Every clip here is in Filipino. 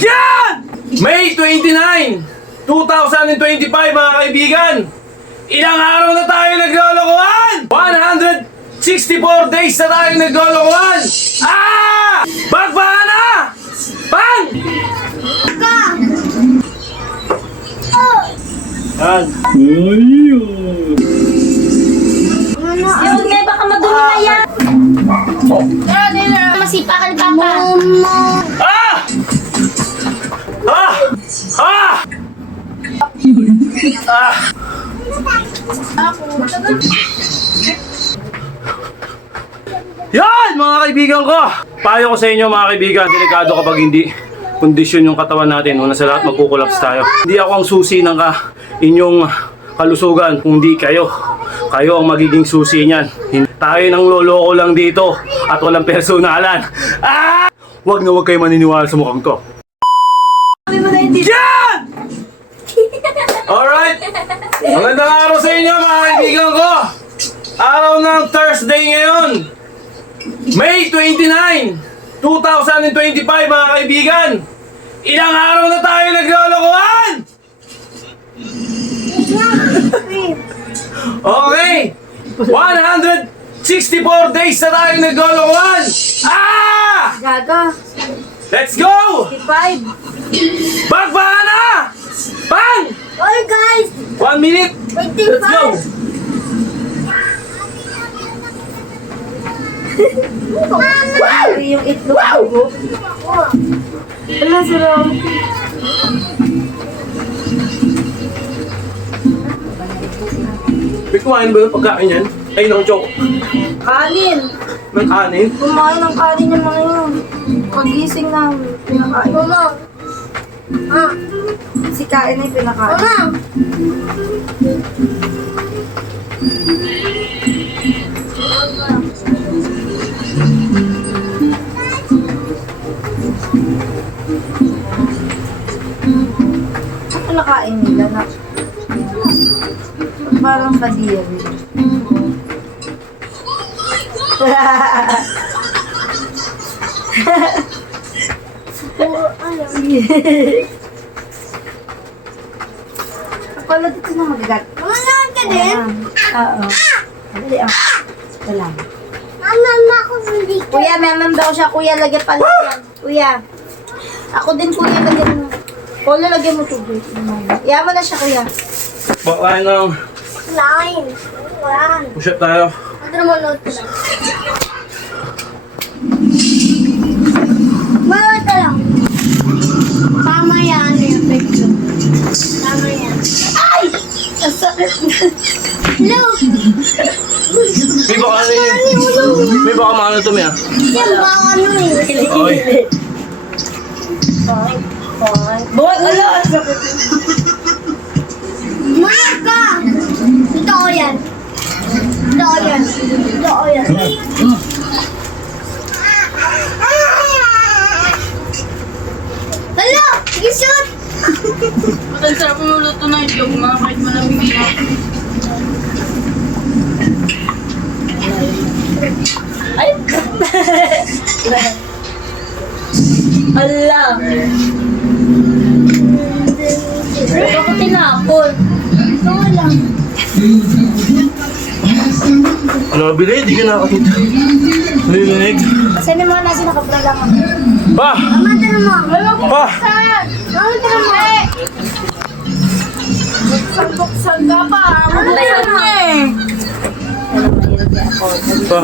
Yan! May 29, 2025 mga kaibigan. Ilang araw na tayo naglolokohan? 164 days na tayo naglolokohan. Ah! Bagbahan na! Bang! Yan. Ayun. Yun nga, baka madumi na yan. Masipa ka ni Papa. Ah! Ah! Ah! Ah! Yan mga kaibigan ko! Payo ko sa inyo mga kaibigan, delikado kapag hindi kondisyon yung katawan natin. Una sa lahat, magkukulaps tayo. Hindi ako ang susi ng inyong kalusugan, kundi kayo. Kayo ang magiging susi niyan. Tayo nang loloko lang dito at walang personalan. Ah! Huwag na huwag kayo maniniwala sa mukhang to. Yan! Alright! Magandang araw sa inyo mga kaibigan ko! Araw ng Thursday ngayon! May 29, 2025 mga kaibigan! Ilang araw na tayo naglolokohan? Okay! 164 days na tayo naglolokohan! Ah! Gaga. Let's go! 55. Bagbahan na! Bang! Oy guys! 1 minute! Let's go! Wow! Yung itlog ko. Wala sarap. May kumain ba yung pagkain yan? Ay, ng choco. Kanin. Ng kanin? Kumain ng kanin yung mga yun. Pagising namin, pinakain. Mama! Ah! Si kain na yung pinakain. Mama! Ano nakain nila na? Parang kadiri. Akala dito na magagat. Mama, ka din? Oo. Dali ah. Wala. Mama, ako hindi ka. Kuya, memem daw siya. Kuya, lagyan pa yan. Kuya. Ako din, kuya, lagyan mo. Kuya, lagyan mo tubig. Yaman na siya, kuya. Bakain ng Line. One. push-up tayo. Ano naman load ko lang? Manood ka lang. Tama yan. Tama yan. Ay! Ang sakit na. Look! May baka ano yun? May baka maano to, Mia? Yan ba ano eh? Oy. Boy, ala! Ang sakit. Maka! Ito ko yan. Ito ko yan. Ito ko yan. Hala! Gisot! Ang sarap yung luto na itlog, mga kahit malamig na. Ay! Ala! Ito ko tinapon. Ito ko lang. Ano, bili? Di ka nakakita. Nalilig. Kasi ni mga nasi nakapula lang ako. Pa! Mama, tira mo. Pa! Mama, tira mo. Buksan ka pa, buksan mo eh. Pa!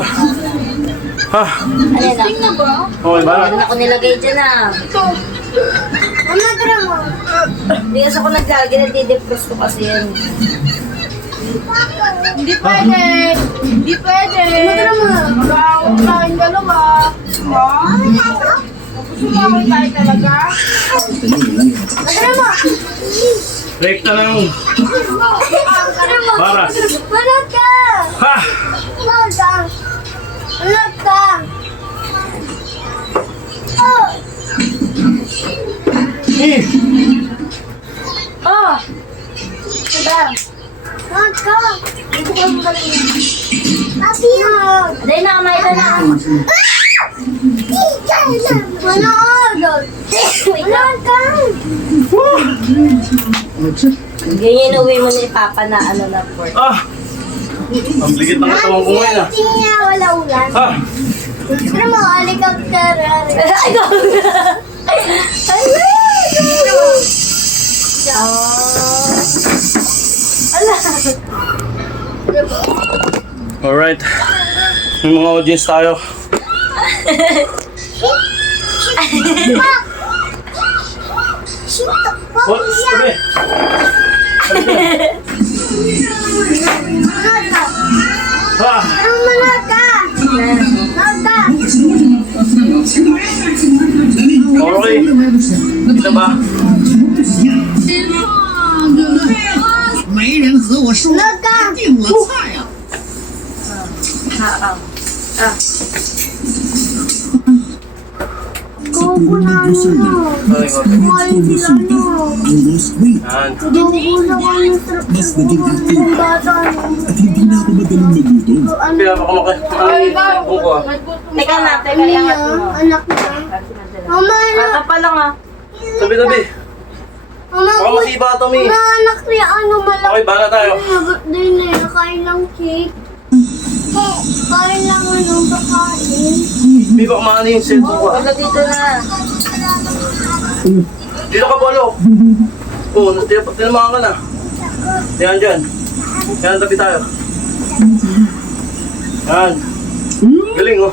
Ha? Ano na? Tingnan ba? Okay ba? Ano ako nilagay dyan ah. Ito. Mama, tira mo. Hindi kasi ako naglalagay, nagdi-depress ko kasi yan. Hindi pwede. Hindi pwede. Tira mo. Mag-aawat tayong dalawa. Ha? Sumaway tayo talaga. Tira mo. Break na lang. Para. Manod ka. Ha! Manod ka. Manod ka. Oh. Eh! Oh. Tira. Manod ka. Ito ko mo galing. Papi. Aday na, kamay ka na. Manood! Manood ka! Ganyan uwi mo ni Papa na ano na pork. Ah! Ang bigat ng katawan ko ngayon ah. Hindi nga wala ulan. Ah! Ano mo, helicopter. Ay, go! Alright. May mga audience tayo. What? Sabi. Ah! Okay. Ito ba? 没人和我说定了菜呀、 Sorry, Yan. Mas naging active at hindi na ako magaling magluto. Kaya makamaki. Ang ko ah. Teka na, teka iangat mo. Anak na. Mama, Bata pa lang ah. Tabi-tabi. mama, Baka masiba ito, Mi. anak ni ano malaki. Okay, bahala tayo. Nagot din eh, nakain lang cake. Kain lang ano, pakain. Mi, baka maano yung cellphone ko ah. Wala dito na. Dito ka, Polo. Oo, tinamahan ka na. Yan, dyan. Yan, tabi tayo. Yan. Galing, oh.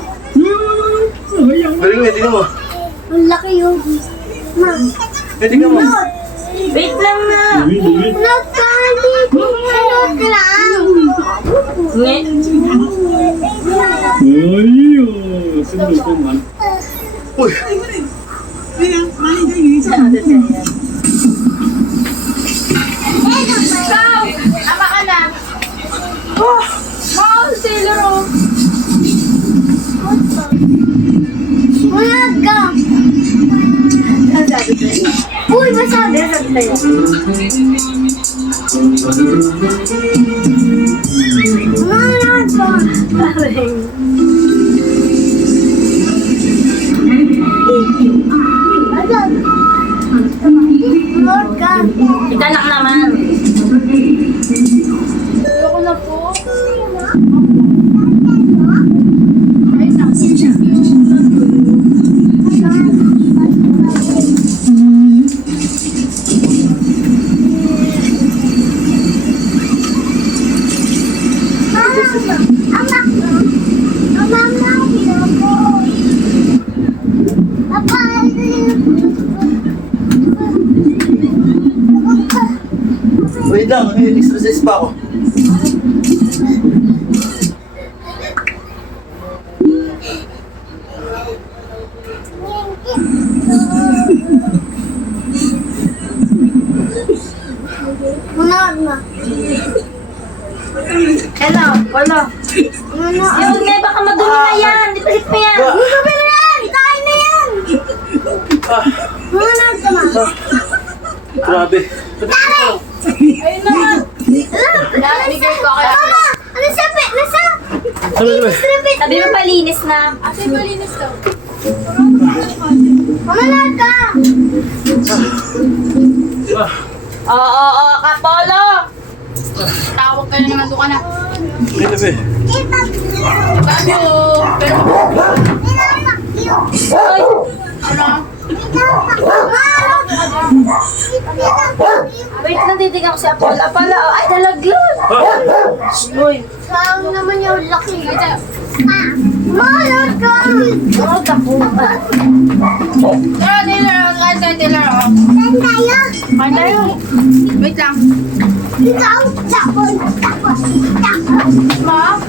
Galing, eh. Tingnan mo. Ang laki yun. Ma, Eh, tingnan mo. Wait lang na. nagkalit. Nagkalit lang. Nge. Uy. Ama ka na. Wow, sailor oh. Ulag ka. Uy, masabi. Ulag ka. Ulag ka. Itanak naman. Ayoko na po. Wait lang, extra size pa ako. Manood na. Hello, Polo. Yun nga, baka madumi na yan. Di palit mo yan. Sabi na yan! Kain na yan! Ah, Manood ka ma. grabe. Ayun naman. Nabigay ko kaya. Mama! Ano sabi? Nasa? Sabi. Sabi mo palinis na. Ate, malinis daw. Manood ka! Ah, Oo, Kapolo. Tawag ka na naman doon ka na. dito, be. Bago. Pero, Uy, ano? wait lang, titignan ko si Apollo. Apollo, ay, nalaglag. Ah, Uy, Saan naman yung laki? Manood ka! ano tapo? Tara, Taylor. Kain tayo, Taylor. oh. Saan tayo? Kain tayo. Wait lang. Ikaw! Tapon! Tapon! Tapon! Ma?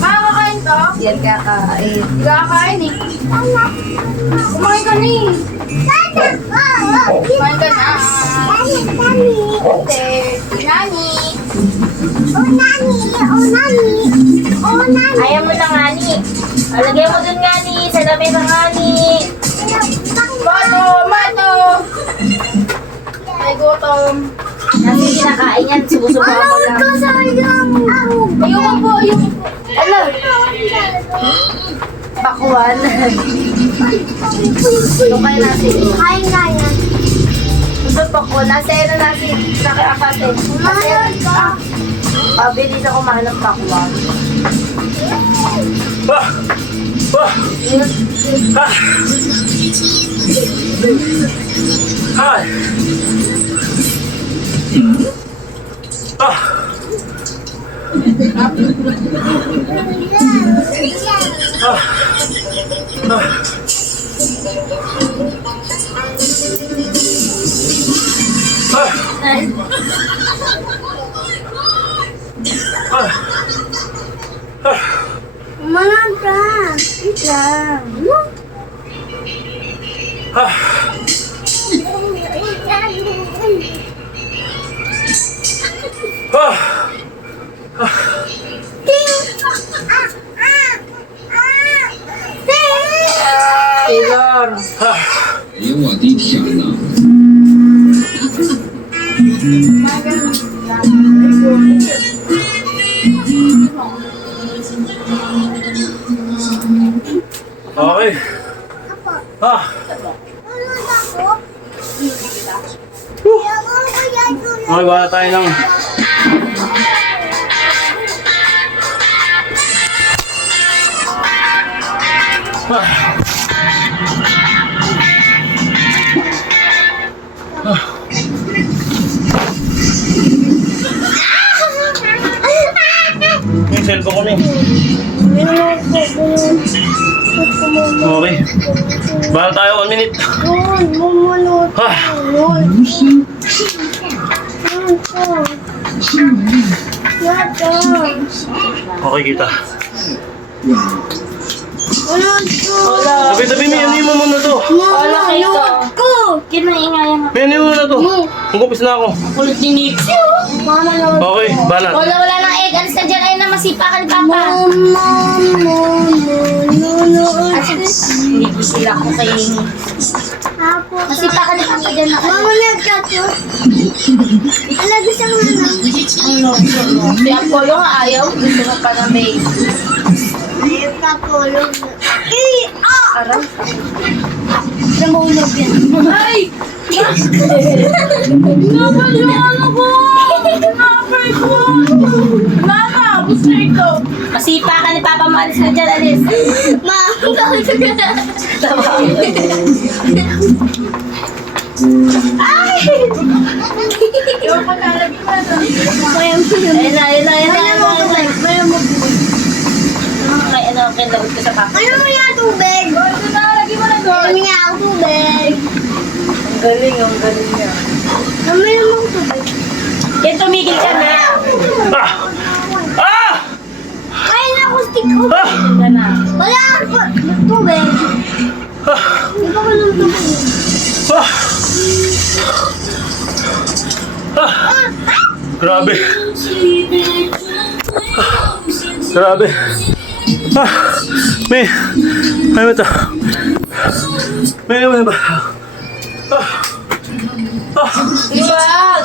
Makakain to? Yan kakain. Hindi ka kakain eh. Kumain ka ni. Kumain ka na. Ate, Nani. Ayaw mo na nga ni. Alagay mo dun nga ni. Sa lamesa nga ni. Mato, mato. Ay, gutom. Kasi kinakain yan. Subusubo ako lang. Ayoko po, ayoko po. Ano? Bako. pakwan. Doon kayo nasi. Kain na yan. Doon pakwan. Nasa ano nasi. Sa kakate. Mayroon ka. Pabilis ako mahanap pakwan. Ah! Ah! Ah! Ah! Ah! Ah! Ah! Ah! Ah! Ah! Mayroon ka. Wait lang. Ah! Ah! Taylor. Ah! 哎呀，我的天哪！ Okay. Ah! Okay, wala tayo ng... Ah! May cellphone kami. Okay. Bahal tayo 1 minute. Ah! Okay, kita. Tabi-tabi mo, yan mo muna to. Wala kayo to. Ko. Kinaingayan ako. Yan mo muna to. Magkupis na ako. Kulit ni Nick. Mama na. Okay, balat. Wala na egg. Alis ka dyan. Ayun na masipakan ni Papa. Hindi ko sila ko kay masipakan ni Papa dyan na. Mama nagkato. Alaga siyang nanang. Si Apollo nga ayaw. Gusto mo pa na may Ayaw ka kulong. aral. Namulog yan. Ay! Napal yung ano ko! Napal ko! Mama, gusto ito. Masipakan ni Papa mo. Alis ka dyan. Alis. Ma, bakit ka? Tawa. Ay! Yung pagkalagi mo na. Ayun na, ayun na, ayun na, ayun na. Ay, ano, kinlagot ko sa Papa. Ano mo yan, tubig? Ito na, lagi mo na Ano doon. niya ako tubig? Ang galing niya. Ano mo tubig? Kaya tumigil ka na. Ah! Ah! Kain na ako stick ko. Ah! Yan na. Wala ako tubig. Ah! Hindi pa ko ng tubig. Ah! Ah! Grabe. Grabe. Ah! May ano to? May ano ba? Ah! Ah! Iwag!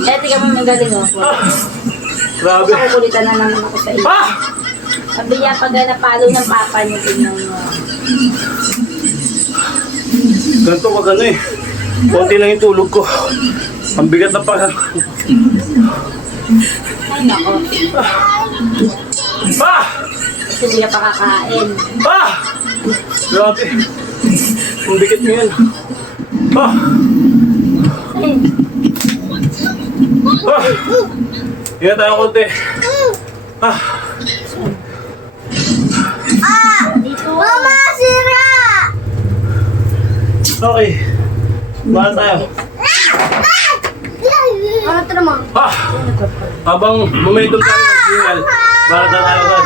Eh, tika mo magaling oh. Ah! Grabe. Kukulitan na naman ako sa iyo. Ah! Sabi niya, pag napalo ng Papa niya, tingnan mo. Ganito ka gano eh. Konti lang yung tulog ko. Ang bigat na pala. Ay, nako. Ah! Kasi di ka pa kakain. Ah! Grabe. Ang bigat mo yan. Ah! Ay, Ah! Hinga tayo konti. Ah! dito. Mama, sira! Okay. Mahal tayo. Ano ito naman? Ah! Habang momentum tayo ng signal, para na tayo agad.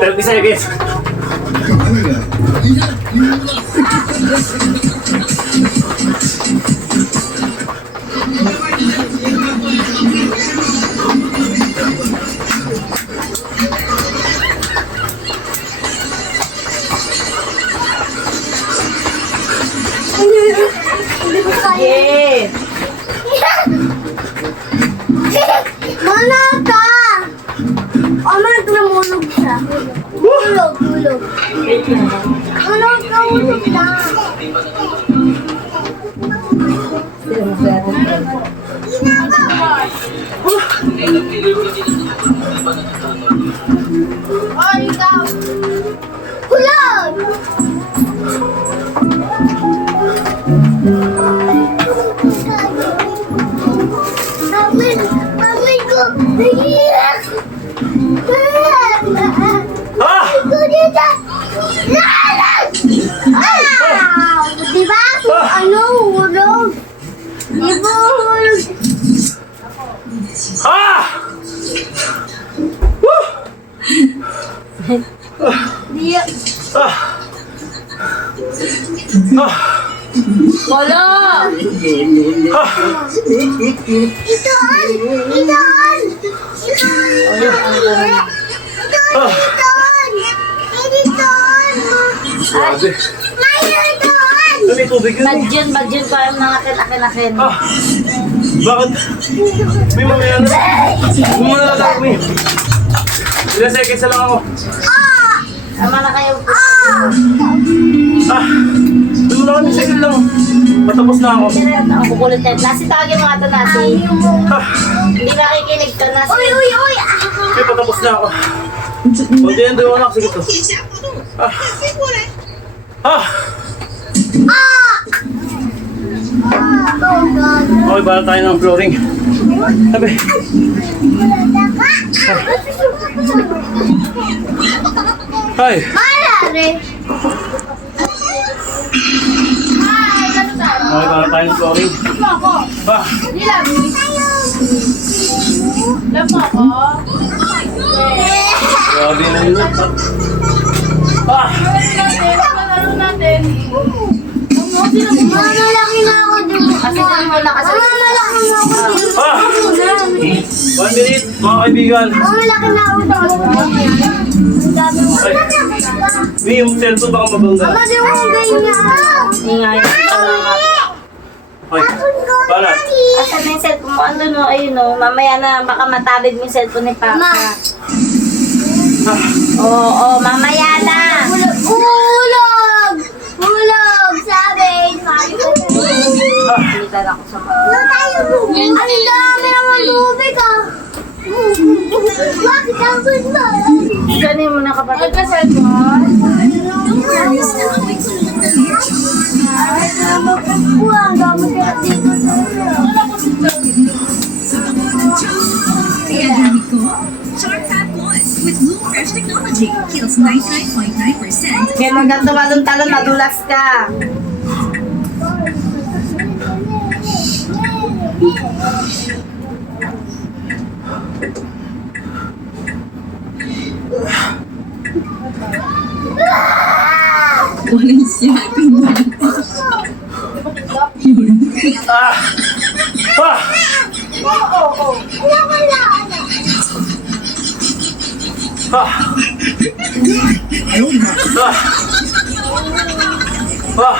30 seconds. Hindi ko kaya. Yeah. Mana ka? Mama, ito na muna siya. Hulog, hulog. Hulog na hulog na. Oh, ikaw. Hulog! Mami ko. Ah! Ko dito. Ah! Diba? Ano? Hulog. Diba hulog? Ah! Woo! Di. Ah! Ah! Wala! Ah! Itoon! Itoon! Itoon! Ah! Itoon! Itoon! Grabe. Mayo itoon! May tubig yun eh. Badyan pa yung mga akin. Ah! Bakit? May mamaya na. Muna na lang kami. Ilang seconds na lang ako. Tama na kayo. Ah! Doon na kami, second lang. Patapos na ako. Ang kukulit tayo. Nasi, tawagin mo nga ito, Nasi. Ah! Hindi nakikinig ka, Nasi. Uy, uy, uy! Okay, patapos na ako. Kunti yan doon anak, sige to. Ah! Ah! Oh, God. Okay, para tayo ng flooring. Sabi. Ay! Malari! Okay, para tayo ng flooring. Ah! Grabe na yun. Ah! Mamalaki na ako dun. Kasi dyan mo na kasi. Mamalaki na ako dun. Ah! 1 minute, mga kaibigan. Mamalaki na ako dun. Ang dami mo. Ay, may yung cellphone baka mabangga. Mama, di mo ganyan. Ingay. Ay, balat. Asan na yung cellphone mo? Ano no? Ayun no. Mamaya na baka matabig mo yung cellphone ni Papa. Ma. Oo, mamaya na. Hulog! Hulog! Sabi! Pilitan ako sa mga. Ang dami naman tubig ah! Bakit ang ganda? Ganin mo na kapatid. Ang dami kaya dito. Kaya gamit ko, Shark Fat Plus with Blue Fresh Technology. Kills 99.9%. Kaya maganda tumalon-talon, madulas ka. Walang siyapin na. Yun. Ah! Ah! Ah! Ah! Ah!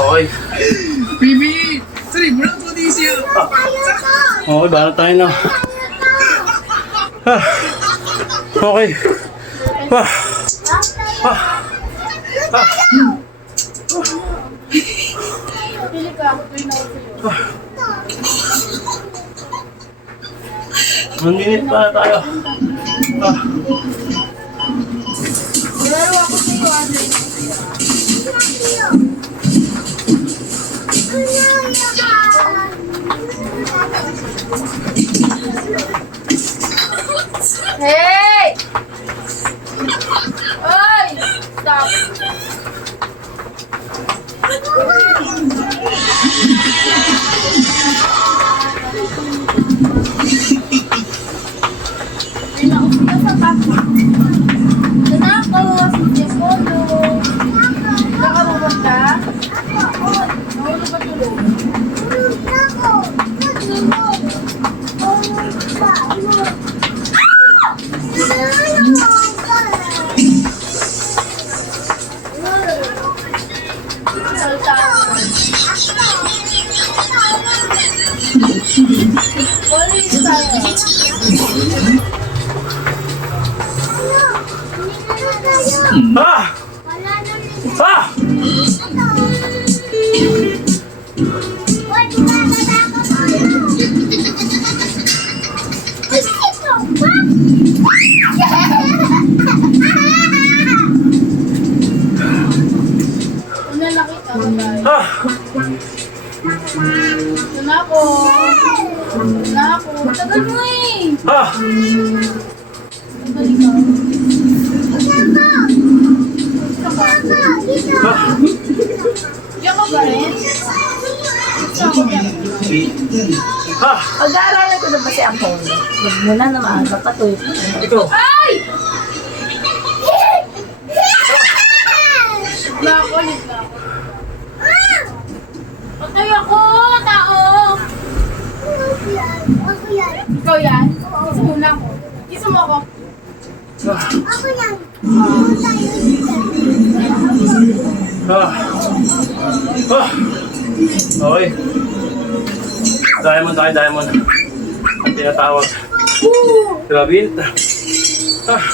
Okay. Bibi! Cerebral Aphrodisia! Okay, bahala tayo na. Ah. Okay. Ah. Ah. Ah. Ang minute pa tayo. Ah. Hey! Oy! Stop! Ah! Ah! Una nakita ko tayo. Ah! Ito na ako. Ito na ako. Tagal mo eh. Ah! Tagal ikaw. Ah! Diyan ka ba rin? Saan ko yan? Ah! Pag-aaralan ko na ba si Apollo? Magmula na maaga pa to. Ito. Ay! Wala ako, ulit na ako. Patay ako, tao! Ikaw yan? Kiss muna ako. Kiss mo ako. Ah! Ah! Ah! Okay. Diamond tayo, diamond. Ang tinatawag. Grabe yun. Ah!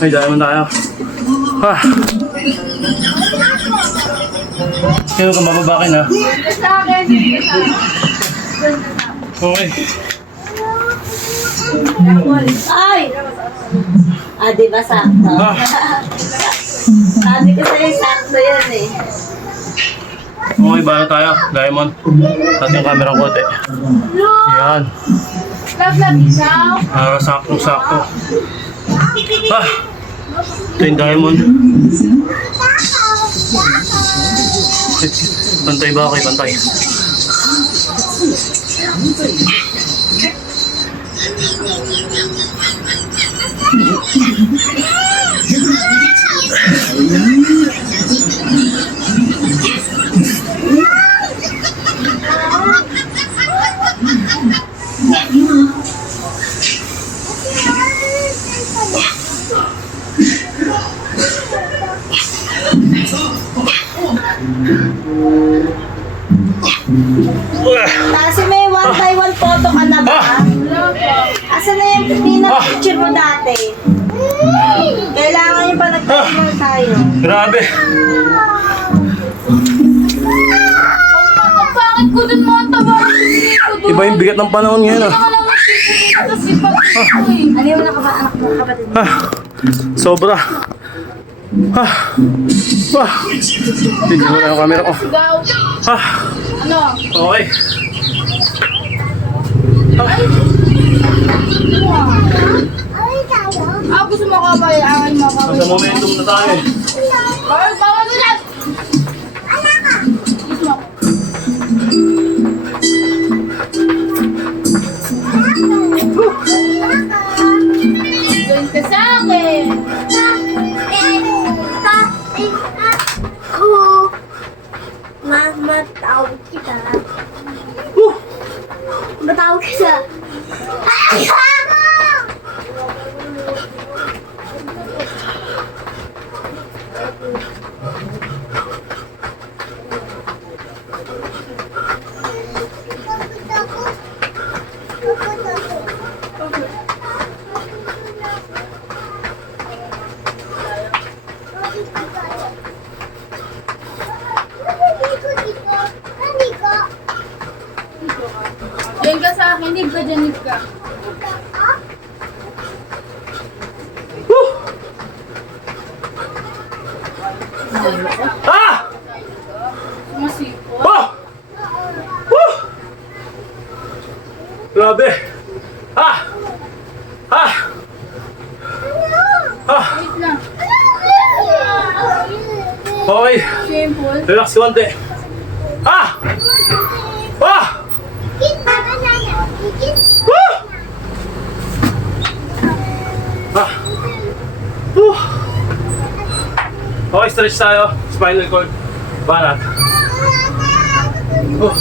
Ay, diamond tayo. Ah! Kaya kung mababakin ha. Sa akin, dito sa akin. Okay. Ay! Ah, di ba sakto? Ah! Sabi ko sa'yo, sakto yan eh. Okay, bahala tayo. Diamond. Tapos yung camera ko, te. Yan. Love, ikaw. Ah, saktong-sakto. Ah! Ito yung diamond. Bantay ba? Okay, bantay. Kasi may one by one photo ka na ba? Asa na yung pinaka-picture mo dati? Kailangan yung pa nag-timer tayo. Grabe. Ang pangit ko din mga taba. Iba yung bigat ng panahon ngayon ah. Kasi pag ito eh. Ano yung anak mo kapatid mo? Ah! Sobra. Ah! Ah! Hindi mo na yung camera ko. Sigaw. Ah! Ano? Okay. Ah, gusto mo ka ba? Akin mo ka ba? Nasa momentum na tayo eh. Bawal mo lang! Gusto mo ako? Doon ka sa akin! Mama, tawag kita. Matawag kita. Doon ka sa akin, hindi ba dyan ka? Ah! Sumasipot. Ah! Woo! Grabe. Ah! Ah! Ah! Wait lang. Okay. Simple. Relax konti. Ah! Ah! Woo! Ah! Woo! Okay, stretch tayo. Spinal cord. Banat. Oh.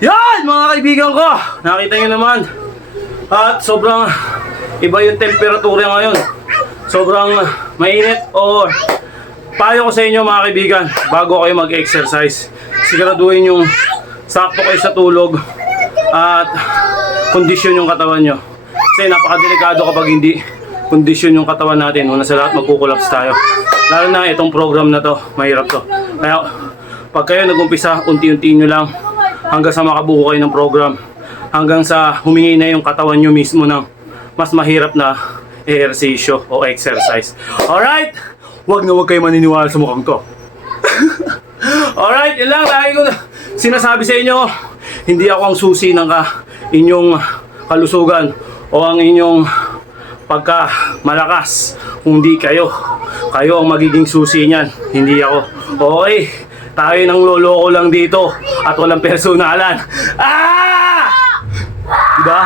Yan mga kaibigan ko, nakita nyo naman. At sobrang iba yung temperatura ngayon. Sobrang mainit. O payo ko sa inyo mga kaibigan, bago kayo mag-exercise, siguraduhin yung sakto kayo sa tulog at kondisyon yung katawan nyo. Kasi napakadelikado kapag hindi kondisyon yung katawan natin. Una sa lahat, magkukulaps tayo. Lalo na itong program na to, mahirap to. Kaya pag kayo nag-umpisa, unti-unti nyo lang hanggang sa makabuo kayo ng program, hanggang sa humingi na yung katawan nyo mismo ng mas mahirap na ehersisyo o exercise. Alright? Huwag na huwag kayo maniniwala sa mukhang to. Alright, yun lang. Lagi ko na sinasabi sa inyo, hindi ako ang susi ng inyong kalusugan o ang inyong pagka malakas. Kung di kayo, kayo ang magiging susi niyan, hindi ako. Okay, tayo nang loloko lang dito at walang personalan. Ah! Diba?